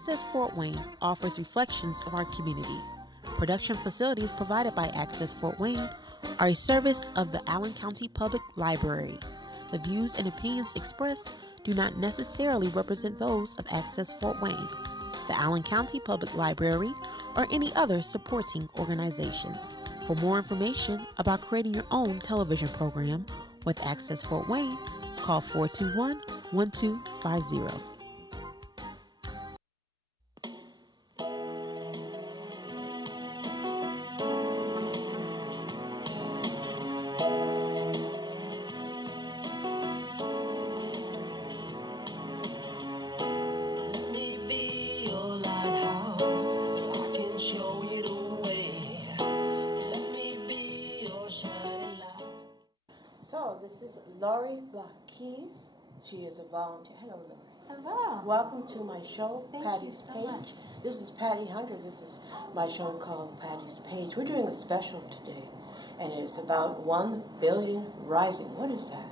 Access Fort Wayne offers reflections of our community. Production facilities provided by Access Fort Wayne are a service of the Allen County Public Library. The views and opinions expressed do not necessarily represent those of Access Fort Wayne, the Allen County Public Library, or any other supporting organizations. For more information about creating your own television program with Access Fort Wayne, call 421-1250. So, this is Lori Black-Keys. She is a volunteer. Hello, Lori. Hello. Welcome to my show, Thank Patty's you so Page. much. This is Patty Hunter. This is my show called Patty's Page. We're doing a special today, and it's about 1 billion rising. What is that?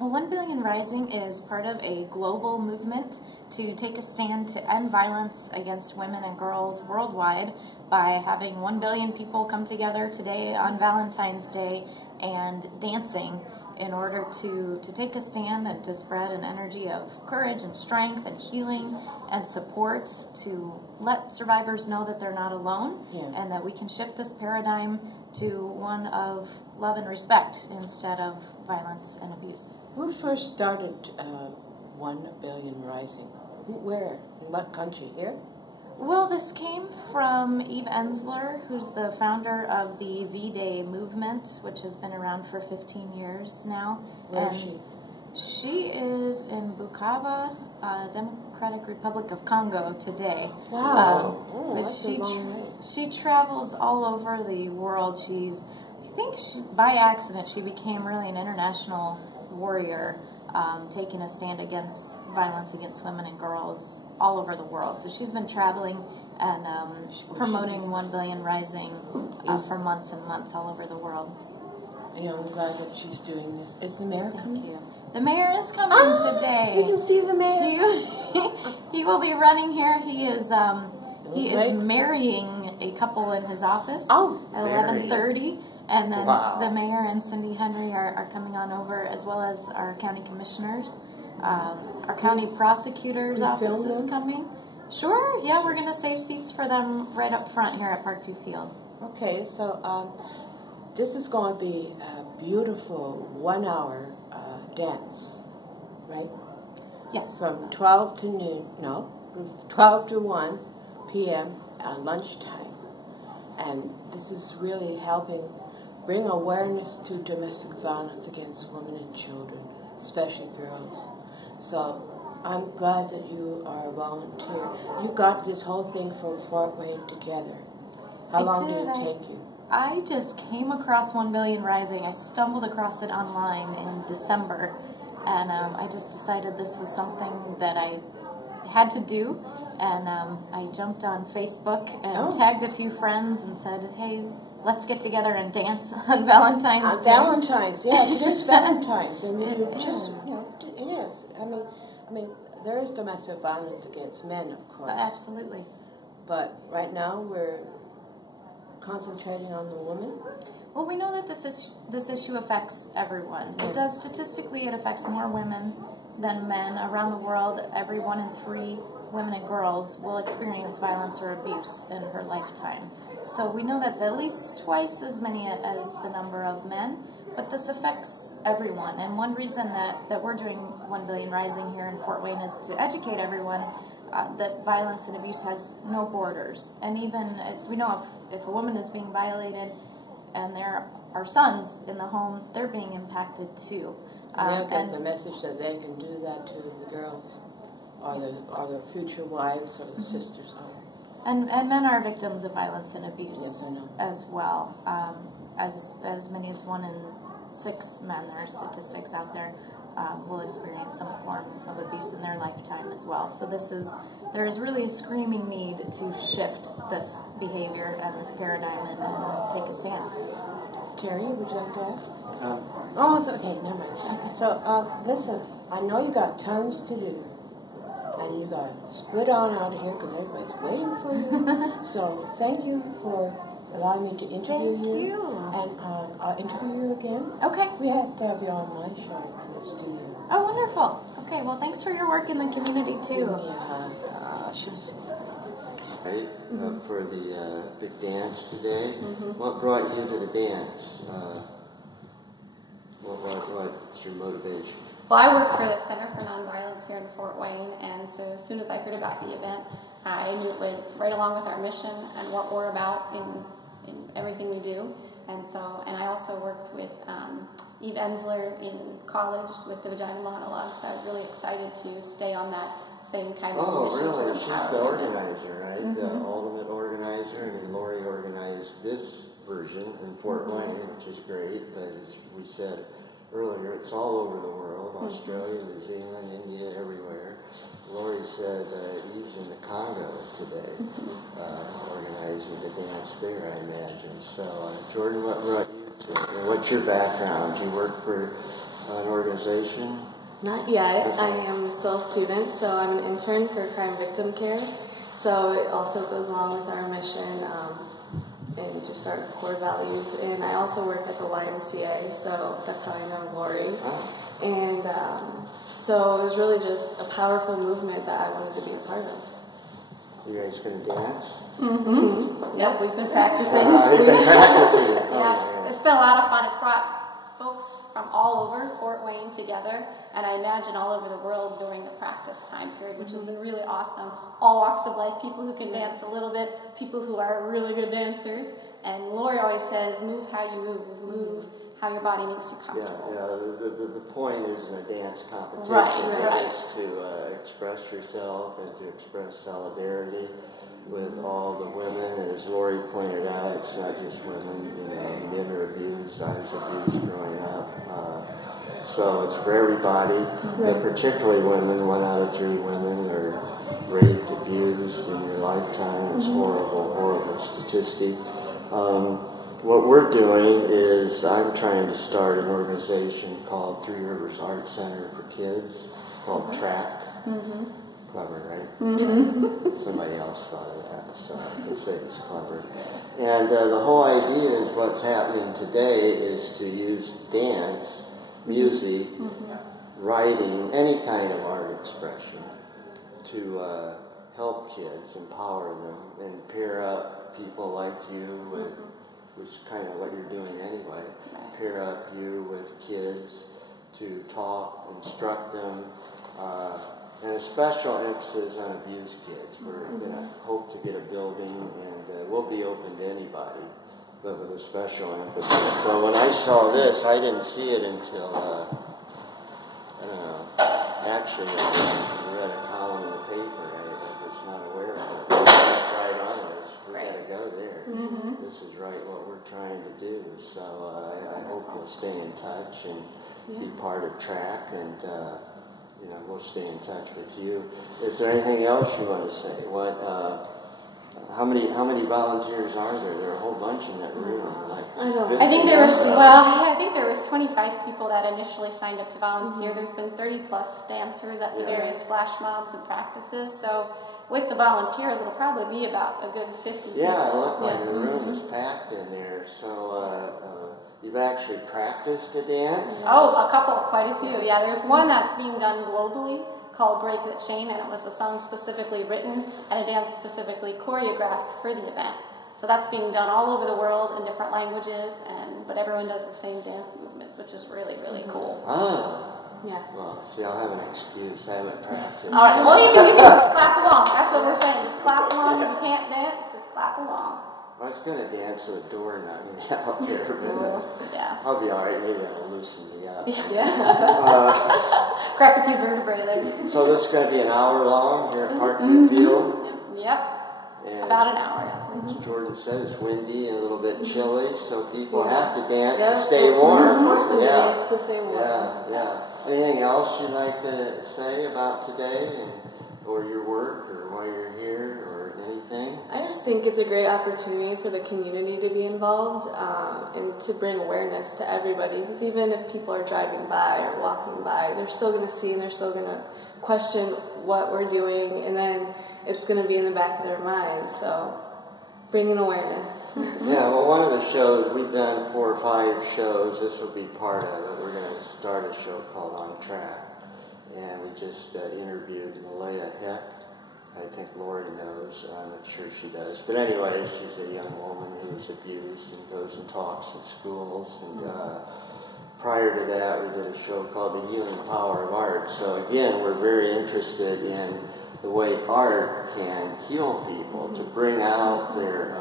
Well, 1 Billion Rising is part of a global movement to take a stand to end violence against women and girls worldwide by having 1 billion people come together today on Valentine's Day and dancing in order to take a stand and to spread an energy of courage and strength and healing and support to let survivors know that they're not alone, and that we can shift this paradigm to one of love and respect instead of violence and abuse. Who first started 1 billion rising? Where? In what country? Here? Well, this came from Eve Ensler, who's the founder of the V-Day movement, which has been around for 15 years now. Where is she? She is in Bukavu, Democratic Republic of Congo today. Wow. But That's a long way. she travels all over the world. I think by accident she became really an international warrior, taking a stand against violence against women and girls all over the world. So she's been traveling and promoting 1 Billion Rising for months and months all over the world. I'm glad that she's doing this. Is the mayor coming? Thank you. The mayor is coming today. You can see the mayor. He will be running here. He is marrying a couple in his office at 11:30. And then the mayor and Cindy Henry are coming on over, as well as our county commissioners. Our county prosecutor's office is coming. Sure, yeah, we're going to save seats for them right up front here at Parkview Field. Okay, so this is going to be a beautiful 1 hour dance, right? Yes. From 12 to noon, no, 12 to 1 p.m. at lunchtime. And this is really helping bring awareness to domestic violence against women and children, especially girls. So I'm glad that you are a volunteer. You got this whole thing from Fort Wayne together. How long did it take you? I just came across 1 Billion Rising. I stumbled across it online in December, and I just decided this was something that I had to do, and I jumped on Facebook and tagged a few friends and said, hey, let's get together and dance on Valentine's Day. Valentine's, yeah, today's Valentine's, and you just, it is. I mean, there is domestic violence against men, of course. Absolutely. But right now we're concentrating on the woman. Well, we know that this issue affects everyone. It does statistically. It affects more women than men around the world. Every 1 in 3 women and girls will experience violence or abuse in her lifetime. So we know that's at least twice as many as the number of men, but this affects everyone. And one reason that we're doing 1 Billion Rising here in Fort Wayne is to educate everyone that violence and abuse has no borders. And even as we know, if a woman is being violated and there are sons in the home, they're being impacted too. They'll get the message that they can do that to the girls or the future wives or the sisters. And men are victims of violence and abuse as well. As many as 1 in 6 men, there are statistics out there, will experience some form of abuse in their lifetime as well. So there is really a screaming need to shift this behavior and this paradigm and take a stand. Terry, would you like to ask? Oh, it's okay, never mind. Okay. So, listen, I know you got tons to do, and you got to split on out of here because everybody's waiting for you. So thank you for allowing me to interview you. And I'll interview you again. Okay. We have to have you on my show in the studio. Oh, wonderful. Okay, well, thanks for your work in the community, too. Yeah, she's... Right, for the big dance today. What brought you to the dance? What's your motivation? Well, I work for the Center for Nonviolence here in Fort Wayne, and so as soon as I heard about the event, I knew it went right along with our mission and what we're about in everything we do. And I also worked with Eve Ensler in college with the Vagina Monologue, so I was really excited to stay on that same kind of mission. Oh, really? To She's the organizer, right? The ultimate organizer, and Lori organized this version in Fort Wayne, which is great, but as we said earlier, it's all over the world, Australia, New Zealand, India, everywhere. Lori said Eve's in the Congo today, organizing the dance there, I imagine. So, Jordan, what brought you to it? What's your background? Do you work for an organization? Not yet. I am still a student, so I'm an intern for crime victim care. So it also goes along with our mission and just our core values. And I also work at the YMCA, so that's how I know Lori. And so it was really just a powerful movement that I wanted to be a part of. You guys going to dance? Yep, we've been practicing. You've been practicing. Yeah, it's been a lot of fun. It's brought folks from all over Fort Wayne together, and I imagine all over the world during the practice time period, which has been really awesome. All walks of life, people who can dance a little bit, people who are really good dancers. And Lori always says, move how you move how your body makes you comfortable. Yeah. The point isn't a dance competition. Right. It's to express yourself and to express solidarity with all the women. And as Lori pointed out, it's not just women. Men are abused, I was abused growing up. So it's for everybody, but particularly women. 1 out of 3 women are raped, abused in your lifetime. It's horrible statistic. What we're doing is I'm trying to start an organization called Three Rivers Art Center for Kids, called TRACK. Clever, right? Somebody else thought of that, so I can say it's clever. And the whole idea is what's happening today is to use dance, music, writing, any kind of art expression to help kids, empower them, and pair up people like you with, which is kind of what you're doing anyway, pair up you with kids to talk, instruct them, and a special emphasis on abused kids. We're going to hope to get a building, and we'll be open to anybody, but with a special emphasis. So when I saw this, I didn't see it until, I don't know, actually I read a column in the paper. I was not aware of it. Right on it. We got to go there. This is right what we're trying to do. So I hope you'll stay in touch and be part of TRACK, and we'll stay in touch with you. Is there anything else you want to say? How many volunteers are there? There are a whole bunch in that room. I think there was 25 people that initially signed up to volunteer. There's been 30 plus dancers at the various flash mobs and practices. So with the volunteers, it'll probably be about a good 50 people. Yeah, it looked like the room was packed in there. So you've actually practiced a dance? Oh, a couple, quite a few. Yeah, there's one that's being done globally called Break the Chain, and it was a song specifically written and a dance specifically choreographed for the event. So that's being done all over the world in different languages, but everyone does the same dance movements, which is really, really cool. Yeah. Well, see, I'll have an excuse. I haven't practiced. All right. Well, you can just clap along. That's what we're saying. Just clap along. If you can't dance, just clap along. I was going to dance with a door knocking me out there, but yeah. I'll be all right. Maybe that'll loosen me up. Crack a few vertebrae there. So this is going to be an hour long here at Parkview Field? Yep. And about an hour. As Jordan said, it's windy and a little bit chilly, so people have to dance to stay warm. Force them to dance to stay warm. Yeah. Anything else you'd like to say about today, or your work, or why you're here, or anything? I just think it's a great opportunity for the community to be involved and to bring awareness to everybody. Because even if people are driving by or walking by, they're still going to see and they're still going to question what we're doing, and then it's going to be in the back of their mind. So bringing awareness. Yeah, well, one of the shows, we've done 4 or 5 shows. This will be part of it. We're going to start a show called On Track. And we just interviewed Malaya Heck. I think Lori knows. I'm not sure she does. But anyway, she's a young woman who was abused and goes and talks in schools. And prior to that, we did a show called The Healing Power of Art. So again, we're very interested in the way art can heal people, to bring out their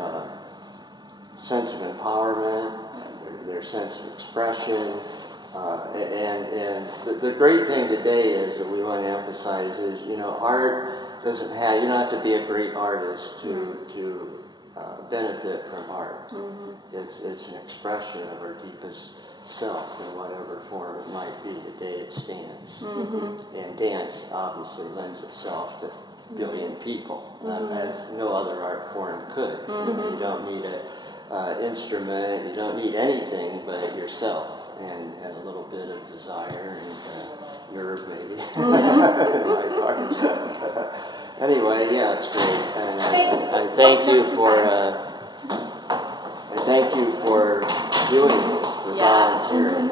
sense of empowerment, their sense of expression. And the great thing today is that we want to emphasize is, you know, art doesn't have, you don't have to be a great artist to benefit from art. It's an expression of our deepest self in whatever form it might be. Today it stands. And dance obviously lends itself to a billion people, as no other art form could. You don't need an instrument, you don't need anything but yourself. And a little bit of desire and nerve, maybe. Anyway, yeah, it's great, and I thank you for doing this, for volunteering,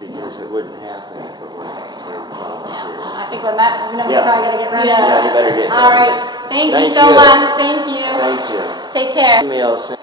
because it wouldn't happen if it weren't for volunteering. I think we're probably got to get ready. Yeah, you better get ready. All right. Thank you so much. Thank you. Thank you. Take care. Email.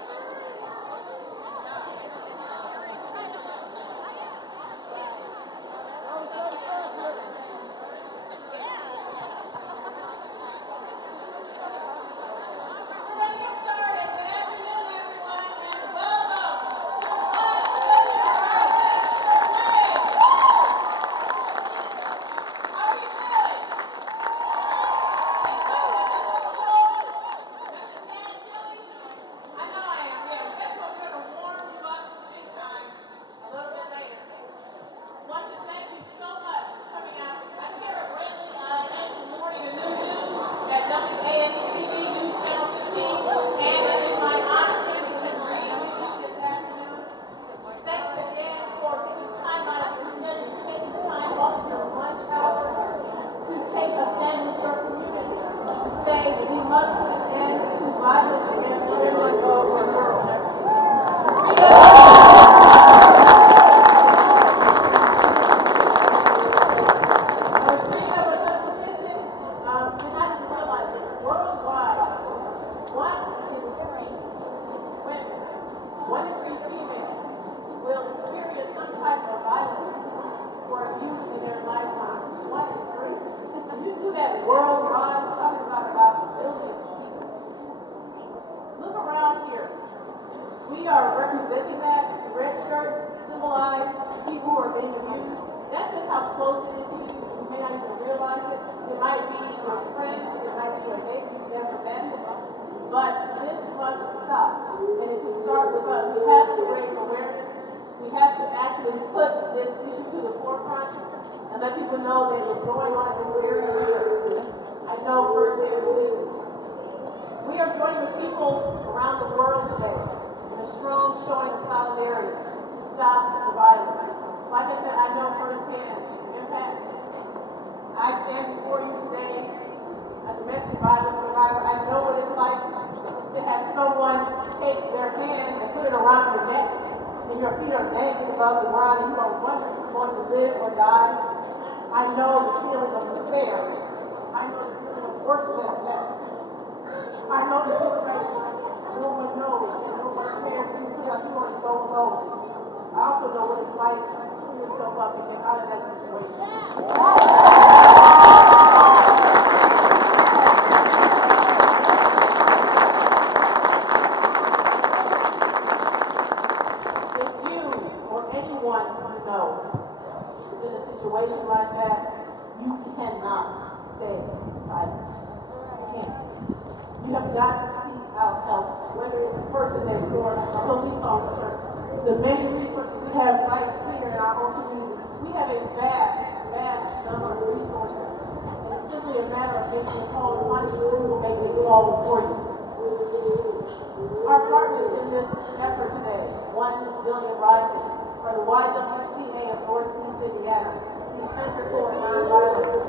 YWCA of Northeast Indiana, the Center for Nonviolence,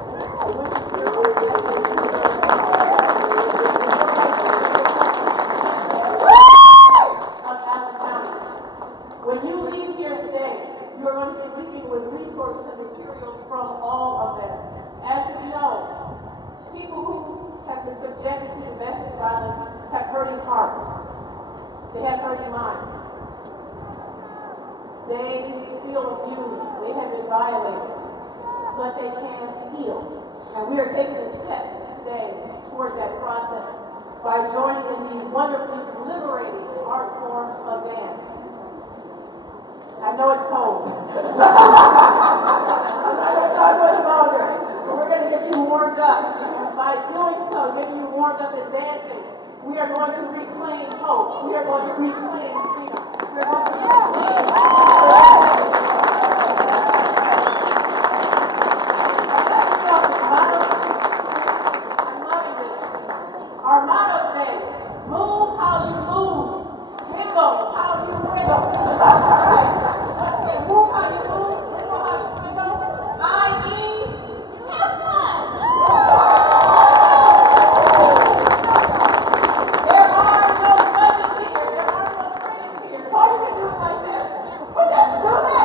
which resources and materials from all of them. As we know, people who have been subjected to domestic violence have hurting hearts. They have hurting minds. They feel abused. They have been violated. But they can't heal. And we are taking a step today toward that process by joining in the wonderfully liberating art form of dance. I know it's cold. I'm not going to talk much longer, but we're going to get you warmed up. And by doing so, getting you warmed up and dancing, we are going to reclaim hope. We are going to reclaim freedom. We're going to reclaim our motto today, move how you move, wiggle how you wiggle. Move how you move, wiggle how you wiggle, i.e. have fun. There are no judges here, there are no critics here. All you can do is like this. But just do that.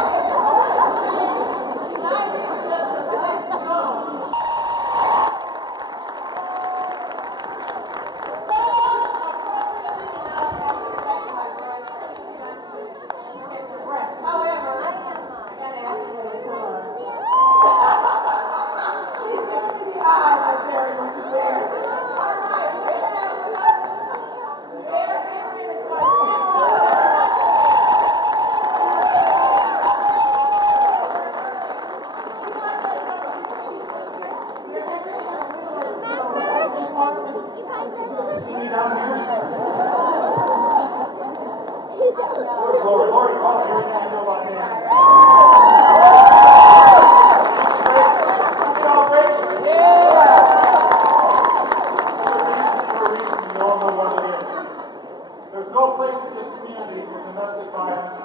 There's no place in this community for domestic violence.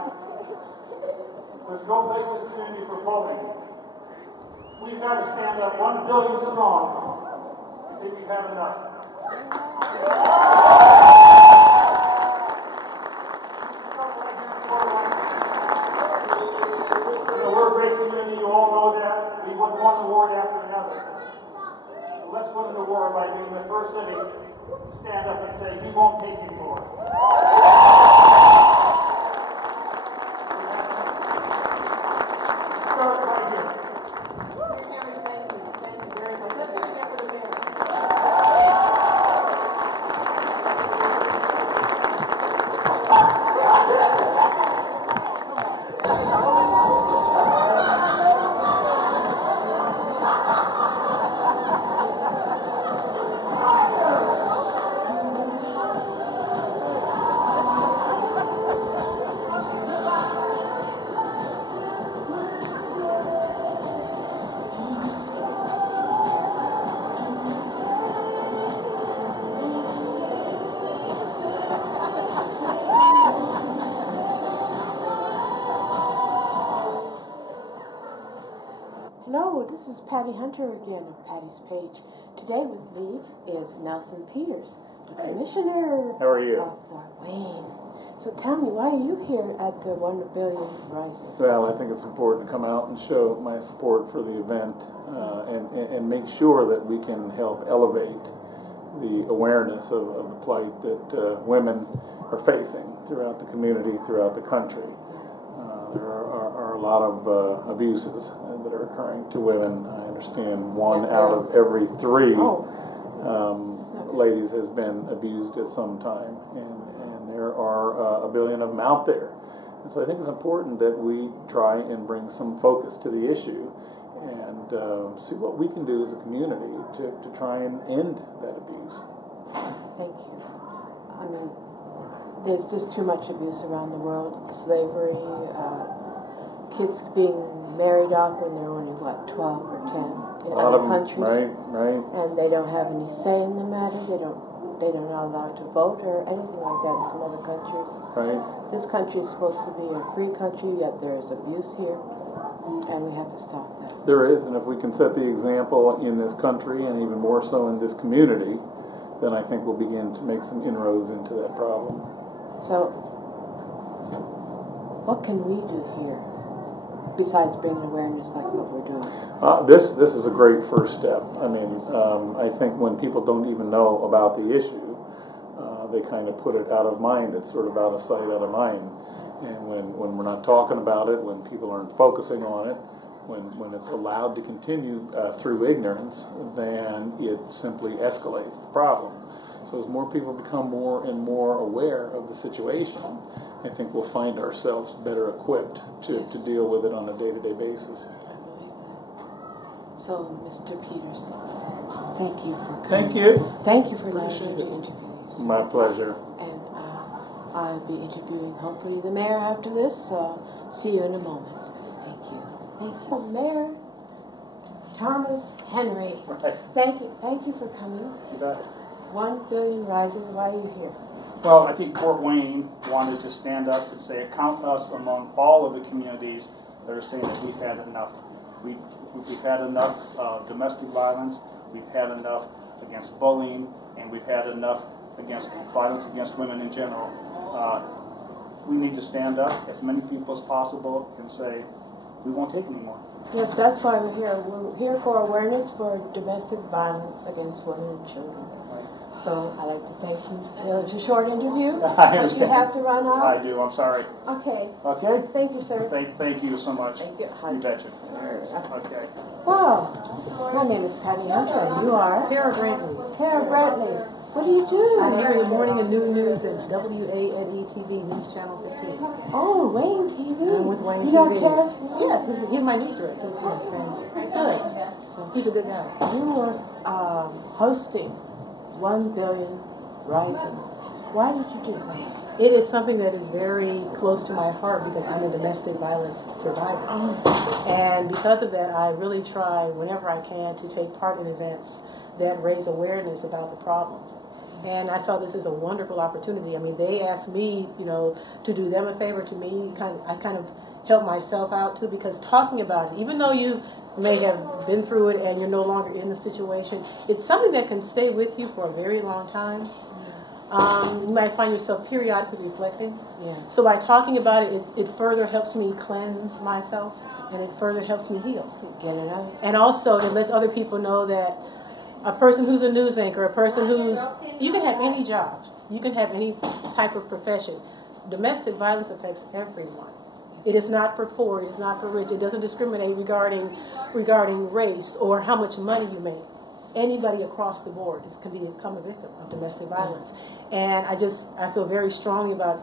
There's no place in this community for bullying. We've got to stand up 1 billion strong and say we've had enough. We're a great community, you all know that. We won one award after another. Well, let's win an award by being the first city to stand up and say, we won't take anymore. Start right here. Thank you very much. Let's do it again for the mayor. Hello, this is Patty Hunter again of Patty's Page. Today with me is Nelson Peters, the Commissioner How are you? of Fort Wayne. So tell me, why are you here at the 1 Billion Rising? Well, I think it's important to come out and show my support for the event and make sure that we can help elevate the awareness of the plight that women are facing throughout the community, throughout the country. There are a lot of abuses that are occurring to women. I understand 1 out of every 3 ladies has been abused at some time, and there are 1 billion of them out there. And so I think it's important that we try and bring some focus to the issue and see what we can do as a community to try and end that abuse. Thank you. I mean, there's just too much abuse around the world. Slavery, kids being married off when they're only, 12 or 10 in other countries. Right. And they don't have any say in the matter. They're not allowed to vote or anything like that in some other countries. Right. This country is supposed to be a free country, yet there is abuse here, and we have to stop that. There is, and if we can set the example in this country and even more so in this community, then I think we'll begin to make some inroads into that problem. So, what can we do here besides bringing awareness like what we're doing? This is a great first step. I mean, I think when people don't even know about the issue, they kind of put it out of mind. It's sort of out of sight, out of mind. And when we're not talking about it, when people aren't focusing on it, when it's allowed to continue through ignorance, then it simply escalates the problem. So as more people become more and more aware of the situation, I think we'll find ourselves better equipped to deal with it on a day-to-day basis. I believe that. So, Mr. Peters, thank you for coming. Thank you. Thank you for allowing me to interview you. Sir. My pleasure. And I'll be interviewing hopefully the mayor after this, so see you in a moment. Thank you. Thank you, Mayor Thomas Henry. Right. Thank you for coming. You bet. 1 billion rising. Why are you here? Well, I think Fort Wayne wanted to stand up and say, count us among all of the communities that are saying that we've had enough. We've had enough domestic violence. We've had enough against bullying, and we've had enough against violence against women in general. We need to stand up, as many people as possible, and say, we won't take anymore. Yes, that's why we're here. We're here for awareness for domestic violence against women and children. So I'd like to thank you. It's a short interview. I understand. But you have to run off. I do. I'm sorry. Okay. Okay? Thank you, sir. Thank you so much. Thank you. You betcha. Okay. Well, my name is Patty Hunter, and you are? Tara Brantley. Tara Brantley. What do you do? I'm here in the morning and noon news at WANE-TV News Channel 15. Oh, Wayne TV. I'm with Wayne you know TV. Tara's? Yes, he's my news director. Good. So he's a good guy. You were hosting 1 billion rising. Why did you do that? It is something that is very close to my heart because I'm a domestic violence survivor. And because of that, I really try whenever I can to take part in events that raise awareness about the problem. And I saw this as a wonderful opportunity. I mean, they asked me, to do them a favor. To me, I kind of help myself out too, because talking about it, even though you may have been through it and you're no longer in the situation, it's something that can stay with you for a very long time. You might find yourself periodically reflecting. Yeah. So by talking about it, it further helps me cleanse myself, and it further helps me heal. Get it out. And also, it lets other people know that a person who's a news anchor, a person you can have any job, you can have any type of profession. Domestic violence affects everyone. It is not for poor, it is not for rich, it doesn't discriminate regarding race or how much money you make. Anybody across the board can become a victim of domestic violence. And I feel very strongly about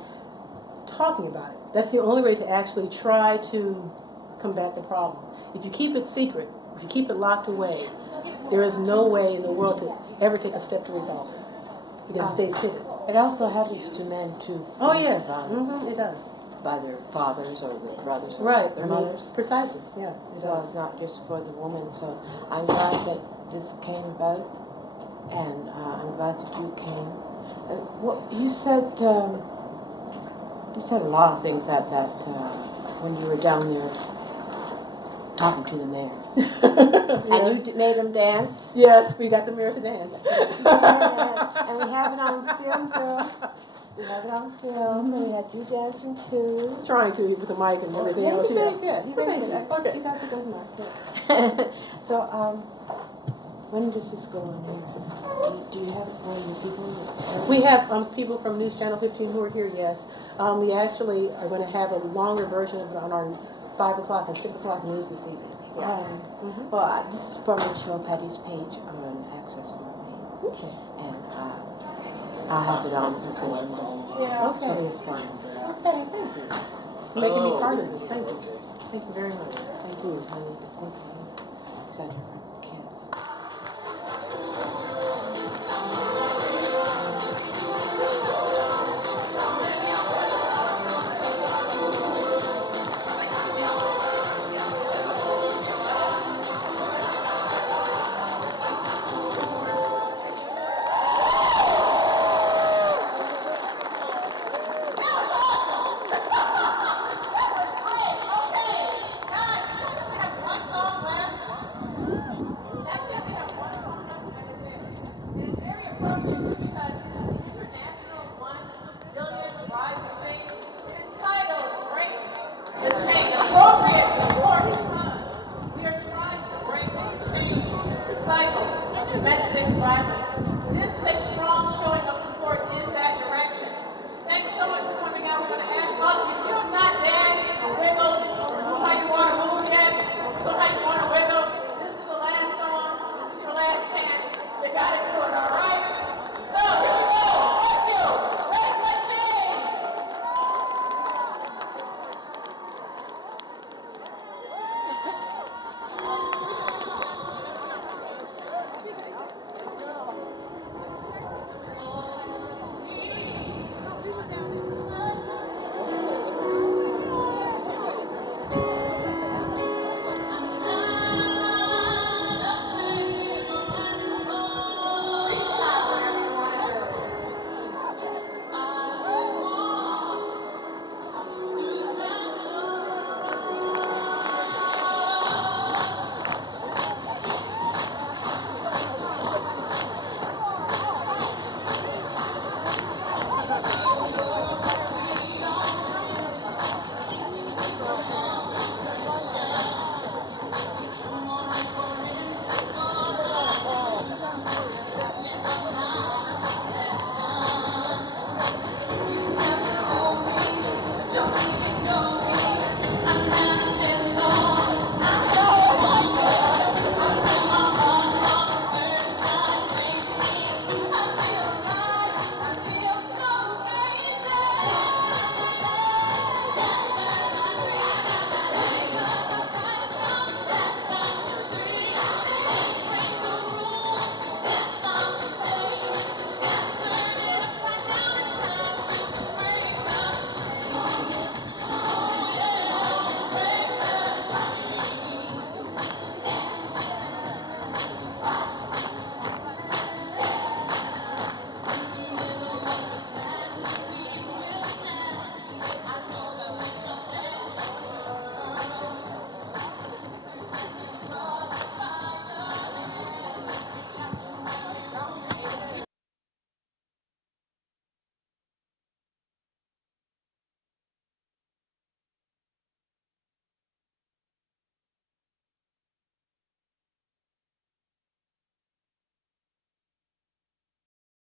talking about it. That's the only way to actually try to combat the problem. If you keep it secret, if you keep it locked away, there is no way in the world to ever take a step to resolve it. Because it stays hidden. It also happens to men too. Oh yes, it does. By their fathers or their brothers or Right, their mothers. Precisely, yeah. So it's not just for the woman. So I'm glad that this came about, and I'm glad that you came. You said a lot of things that when you were down there talking to the mayor. And you made him dance? Yes, we got the mayor to dance. Yes, and we have it on film, girl. We have it on film, and we had you dancing too. Trying to with the mic and everything else. You're very good. You're very good. Okay. You got the good mic. Yeah. So, when does this go on here? Do you have people? We have people from News Channel 15 who are here, yes. We actually are going to have a longer version of it on our 5 o'clock and 6 o'clock news this evening. Yeah. Well, this is from Michelle Petty's page on Access for Me. Okay. And I'll have it on. Yeah, okay. It's fun. Okay, thank you. For making me part of this. Thank you. Thank you very much. Thank you, honey. Thank you. Etc.